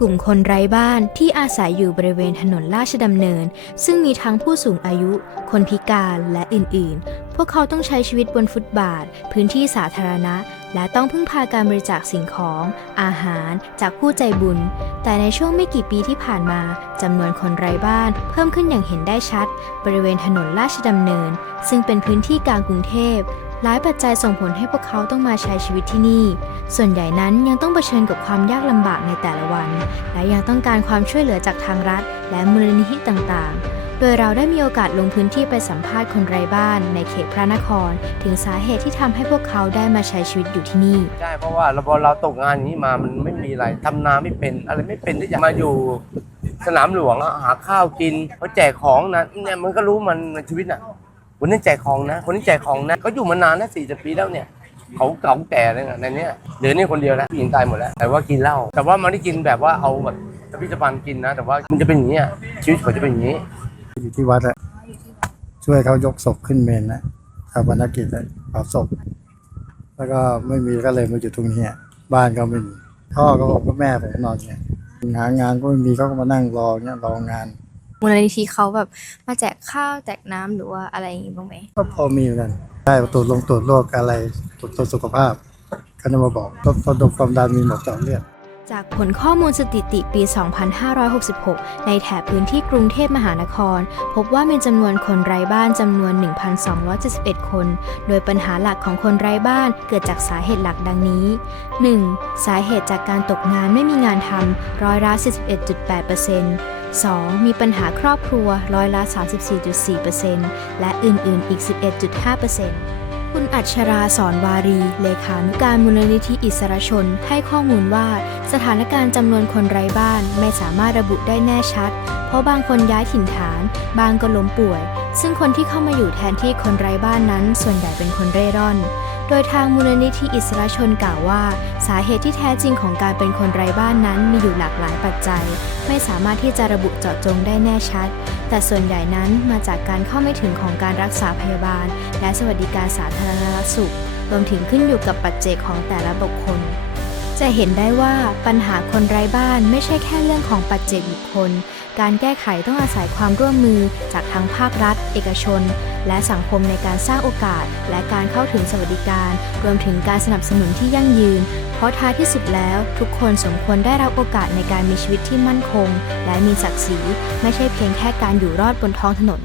กลุ่มคนไร้บ้านที่อาศัยอยู่บริเวณถนนราชดำเนิน ซึ่งมีทั้งผู้สูงอายุ คนพิการและอื่นๆ พวกเขาต้องใช้ชีวิตบนฟุตบาท พื้นที่สาธารณะ และต้องพึ่งพาการบริจาคสิ่งของ อาหาร จากผู้ใจบุญ แต่ในช่วงไม่กี่ปีที่ผ่านมาจำนวนคนไร้บ้านเพิ่มขึ้นอย่างเห็นได้ชัด บริเวณถนนราชดำเนิน ซึ่งเป็นพื้นที่กลางกรุงเทพ หลายปัจจัยส่งผลให้พวกเขาต้องมาใช้ชีวิตที่นี่ ส่วนใหญ่นั้นยังต้องเผชิญกับความยากลำบากในแต่ละวัน และยังต้องการความช่วยเหลือจากทางรัฐ และมูลนิธิต่างๆ โดยเราได้มีโอกาสลงพื้นที่ไปสัมภาษณ์คนไร้บ้าน ในเขตพระนคร ถึงสาเหตุที่ทำให้พวกเขาได้มาใช้ชีวิตอยู่ที่นี่ใช่เพราะว่าเราพอเราตกงานอย่างนี้มามันไม่มีอะไรทำนาไม่เป็น อะไรไม่เป็นที่จะมาอยู่สนามหลวงอะหาข้าวกินเขาแจกของนะเนี่ยมันก็รู้มันในชีวิตน่ะ คนนี้แจกของนะ คนนี้แจกของนะเขาอยู่มานานนะสี่สิบปีแล้วเนี่ยเขาเก่าแก่เลยนะในเนี้ยเดี๋ยวนี้คนเดียวแล้วผู้หญิงตายหมดแล้วแต่ว่ากินเหล้าแต่ว่ามันไม่ได้กินแบบว่าเอาแบบพิพิธภัณฑ์กินนะ แต่ว่ามันจะเป็นอย่างนี้ยชีวิตเขาจะเป็นอย่างนี้ อยู่ที่วัดอะช่วยเขายกศพขึ้นเมนนะชาปนกิจอะเผาศพ แล้วก็ไม่มีก็เลยมาอยู่ตรงเนี้ยบ้านก็ไม่มีพ่อก็บอกว่าแม่ผมนอนเนี่ยหางานก็ไม่มีเขาก็มานั่งรอเนี่ยรองาน มูลนิธิเขาแบบมาแจกข้าวแจกน้ำหรือว่าอะไรอย่างงี้บ้างไหมก็พอมีเหมือนกันได้ตรวจลงตรวจโรคอะไรตรวจตรวจสุขภาพก็จะมาบอกต้นต้นดมความดันมีหมดเจาะเลือด จากผลข้อมูลสถิติปี 2566 ในแถบพื้นที่กรุงเทพมหานคร พบว่ามีจำนวนคนไร้บ้านจำนวน 1,271 คน โดยปัญหาหลักของคนไร้บ้านเกิดจากสาเหตุหลักดังนี้ 1. สาเหตุจากการตกงานไม่มีงานทำร้อยละ41.8% 2. มีปัญหาครอบครัวร้อยละ34.4%และอื่น ๆ อีก 11.5% คุณอัชราสอนวารี เลขานุการมูลนิธิอิสรชน ให้ข้อมูลว่า สถานการณ์จำนวนคนไร้บ้านไม่สามารถระบุได้แน่ชัด เพราะบางคนย้ายถิ่นฐาน บางก็ล้มป่วย ซึ่งคนที่เข้ามาอยู่แทนที่คนไร้บ้านนั้น ส่วนใหญ่เป็นคนเร่ร่อน โดยทางมูลนิธิอิสระชนกล่าวว่า สาเหตุที่แท้จริงของการเป็นคนไร้บ้านนั้นมีอยู่หลากหลายปัจจัย ไม่สามารถที่จะระบุเจาะจงได้แน่ชัด แต่ส่วนใหญ่นั้นมาจากการเข้าไม่ถึงของการรักษาพยาบาล และสวัสดิการสาธารณสุข รวมถึงขึ้นอยู่กับปัจเจกของแต่ละบุคคล จะเห็นได้ว่าปัญหาคนไร้บ้านไม่ใช่แค่เรื่องของปัจเจกบุคคล การแก้ไขต้องอาศัยความร่วมมือจากทั้งภาครัฐ เอกชน และสังคมในการสร้างโอกาส และการเข้าถึงสวัสดิการ รวมถึงการสนับสนุนที่ยั่งยืน เพราะท้ายที่สุดแล้วทุกคนสมควรได้รับโอกาสในการมีชีวิตที่มั่นคง และมีศักดิ์ศรี ไม่ใช่เพียงแค่การอยู่รอดบนท้องถนน